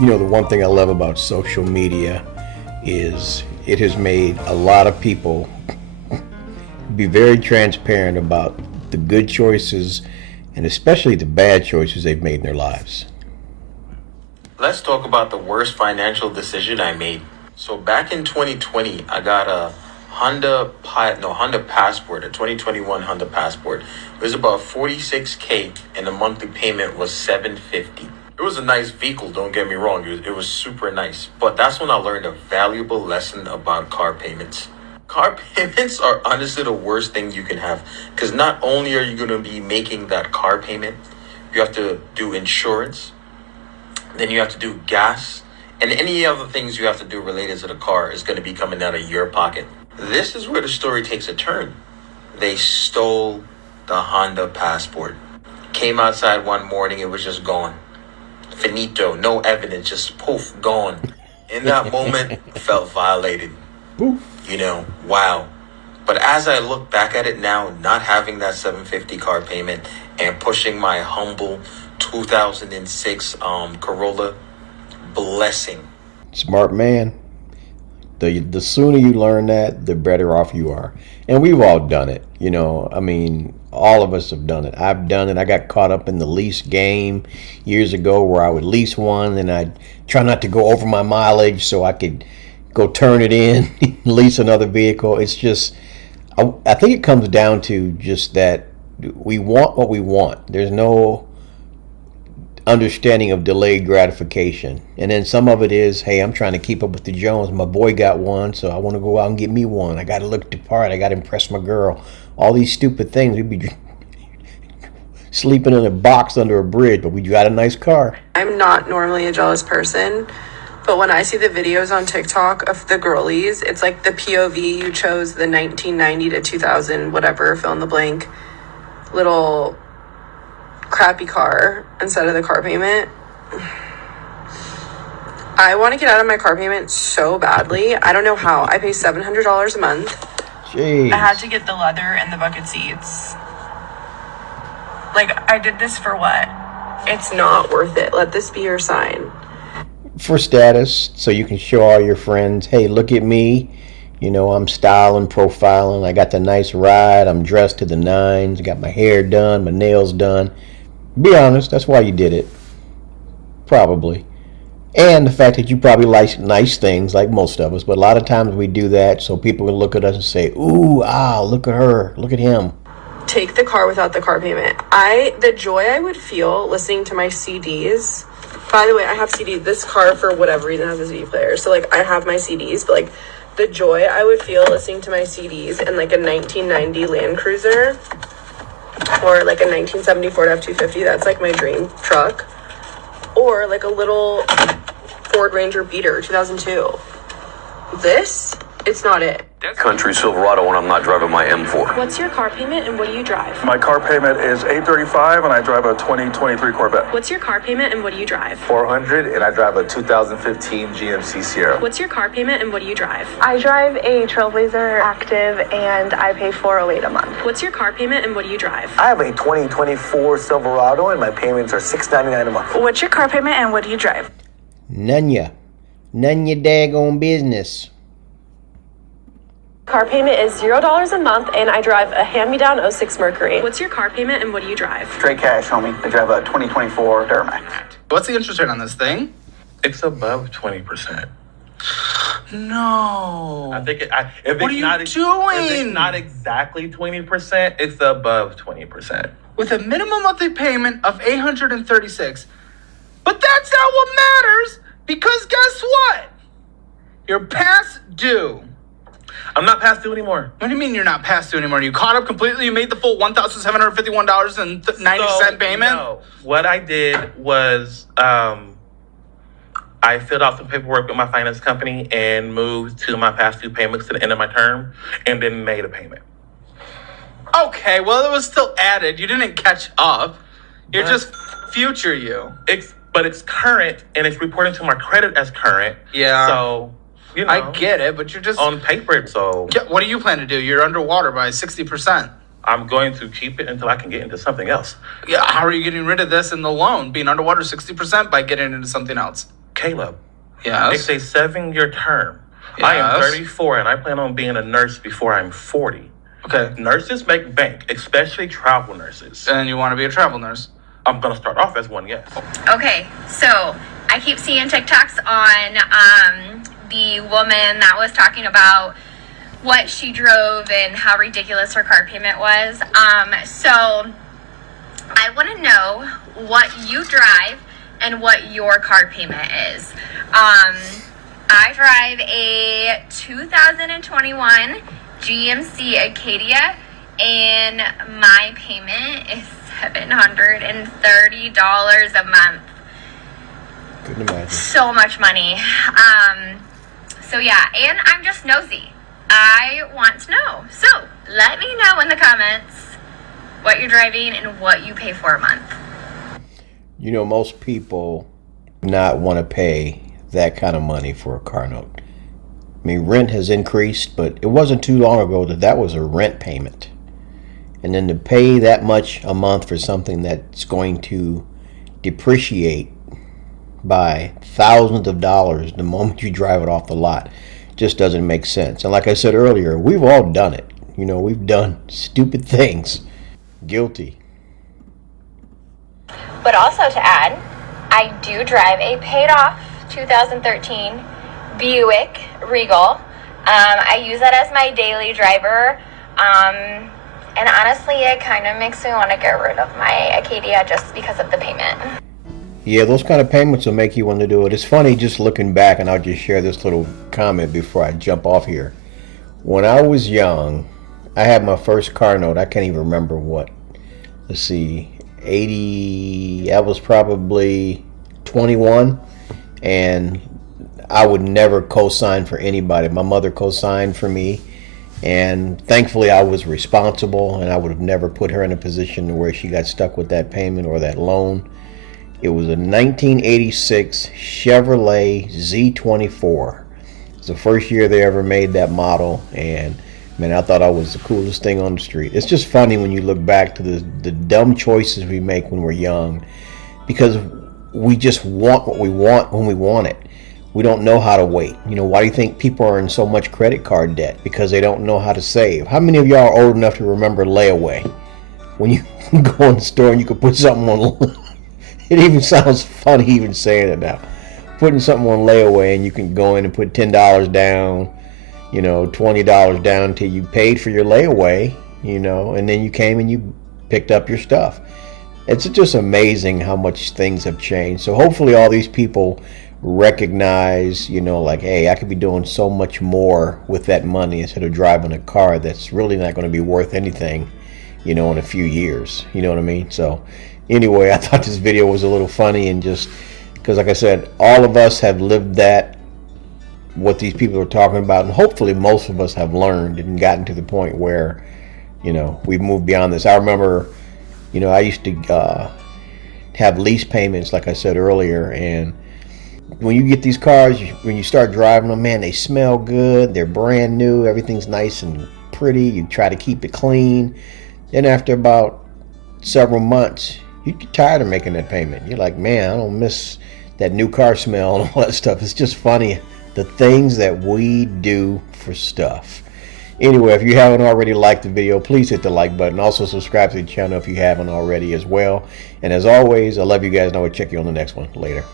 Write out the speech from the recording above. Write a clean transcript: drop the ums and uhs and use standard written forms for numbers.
You know, the one thing I love about social media is it has made a lot of people be very transparent about the good choices and especially the bad choices they've made in their lives. Let's talk about the worst financial decision I made. So back in 2020, I got a Honda Passport, a 2021 Honda Passport. It was about 46K and the monthly payment was $750. It was a nice vehicle, don't get me wrong. It was super nice. But that's when I learned a valuable lesson about car payments. Car payments are honestly the worst thing you can have. Because not only are you going to be making that car payment, you have to do insurance. Then you have to do gas. And any other things you have to do related to the car is going to be coming out of your pocket. This is where the story takes a turn. They stole the Honda Passport. Came outside one morning, it was just gone. Finito, no evidence, just poof, gone. In that moment, felt violated. Poof. You know, wow. But as I look back at it now, not having that $750 car payment and pushing my humble 2006 Corolla, blessing. Smart man. The sooner you learn that, the better off you are. And we've all done it. You know, I mean, all of us have done it. I've done it. I got caught up in the lease game years ago where I would lease one and I'd try not to go over my mileage so I could go turn it in, lease another vehicle. It's just, I think it comes down to just that we want what we want. There's no understanding of delayed gratification. And then some of it is, hey, I'm trying to keep up with the Jones. My boy got one, so I want to go out and get me one. I got to look the part. I got to impress my girl. All these stupid things. We'd be sleeping in a box under a bridge, but we got a nice car. I'm not normally a jealous person, but when I see the videos on TikTok of the girlies, it's like the POV, you chose the 1990 to 2000, whatever, fill in the blank, little crappy car instead of the car payment. I want to get out of my car payment so badly. I don't know how. I pay $700 a month. Jeez. I had to get the leather and the bucket seats. Like, I did this for what? It's not worth it. Let this be your sign. For status, so you can show all your friends, hey, look at me. You know, I'm styling, profiling. I got the nice ride. I'm dressed to the nines. Got my hair done, my nails done. Be honest, that's why you did it. Probably. And the fact that you probably like nice things, like most of us. But a lot of times we do that so people can look at us and say, ooh, look at her, look at him. Take the car without the car payment. The joy I would feel listening to my CDs. By the way, I have CDs. This car, for whatever reason, has a CD player. So, like, I have my CDs. But, like, the joy I would feel listening to my CDs in, like, a 1990 Land Cruiser or, like, a 1970 Ford F-250. That's, like, my dream truck. Or, like, a little Ford Ranger Beater, 2002. This, it's not it. Country Silverado when I'm not driving my M4. What's your car payment and what do you drive? My car payment is $835 and I drive a 2023 Corvette. What's your car payment and what do you drive? $400 and I drive a 2015 GMC Sierra. What's your car payment and what do you drive? I drive a Trailblazer Active and I pay $408 a month. What's your car payment and what do you drive? I have a 2024 Silverado and my payments are $699 a month. What's your car payment and what do you drive? None ya daggone business. Car payment is $0 a month and I drive a hand-me-down '06 Mercury. What's your car payment and what do you drive? Straight cash, homie. I drive a 2024 Duramax. What's the interest rate on this thing? It's above 20%. No. I think what are you doing? If it's not exactly 20%, it's above 20%. With a minimum monthly payment of $836. But that's not what matters, because guess what? You're past due. I'm not past due anymore. What do you mean you're not past due anymore? You caught up completely? You made the full $1,751.90 payment? No. What I did was I filled out some paperwork with my finance company and moved to my past due payments to the end of my term and then made a payment. Okay, well, it was still added. You didn't catch up. You're just future you. But it's current, and it's reporting to my credit as current. Yeah. So, you know. I get it, but you're just... on paper, so... Yeah, what do you plan to do? You're underwater by 60%. I'm going to keep it until I can get into something else. Yeah, how are you getting rid of this in the loan? Being underwater 60% by getting into something else. Caleb, Yes. it's a 7-year term. I am Yes. 34 and I plan on being a nurse before I'm 40. Okay. Nurses make bank, especially travel nurses. And you want to be a travel nurse? I'm going to start off as one, yes. Okay, so I keep seeing TikToks on the woman that was talking about what she drove and how ridiculous her car payment was. So I want to know what you drive and what your car payment is. I drive a 2021 GMC Acadia, and my payment is $730 a month. Couldn't imagine. So much money. So yeah, and I'm just nosy. I want to know. So let me know in the comments what you're driving and what you pay for a month. You know, most people do not want to pay that kind of money for a car note. I mean, rent has increased, but it wasn't too long ago that was a rent payment. And then to pay that much a month for something that's going to depreciate by thousands of dollars the moment you drive it off the lot just doesn't make sense. And like I said earlier, we've all done it. You know, we've done stupid things. Guilty. But also to add, I do drive a paid off 2013 Buick Regal. I use that as my daily driver. And honestly, it kind of makes me want to get rid of my Acadia just because of the payment. Yeah, those kind of payments will make you want to do it. It's funny just looking back, and I'll just share this little comment before I jump off here. When I was young, I had my first car note. I can't even remember what. Let's see, 80, I was probably 21, and I would never co-sign for anybody. My mother co-signed for me, and thankfully I was responsible, and I would have never put her in a position where she got stuck with that payment or that loan. It was a 1986 Chevrolet Z24. It's the first year they ever made that model, and man, I thought I was the coolest thing on the street. It's just funny when you look back to the dumb choices we make when we're young, because we just want what we want when we want it. We don't know how to wait. You know, why do you think people are in so much credit card debt? Because they don't know how to save. How many of y'all are old enough to remember layaway? When you go in the store and you could put something on, it even sounds funny even saying it now. Putting something on layaway and you can go in and put $10 down, you know, $20 down till you paid for your layaway, you know, and then you came and you picked up your stuff. It's just amazing how much things have changed. So hopefully all these people recognize, you know, like, hey, I could be doing so much more with that money instead of driving a car that's really not going to be worth anything, you know, in a few years. You know what I mean? So anyway, I thought this video was a little funny, and just because, like I said, all of us have lived that, what these people are talking about, and hopefully most of us have learned and gotten to the point where, you know, we've moved beyond this. I remember, you know, I used to have lease payments, like I said earlier, and when you get these cars, when you start driving them, man, they smell good, they're brand new, everything's nice and pretty, you try to keep it clean. Then after about several months, you get tired of making that payment. You're like, man, I don't miss that new car smell and all that stuff. It's just funny, the things that we do for stuff. Anyway, if you haven't already liked the video, please hit the like button. Also subscribe to the channel if you haven't already as well. And as always, I love you guys, and I will check you on the next one. Later.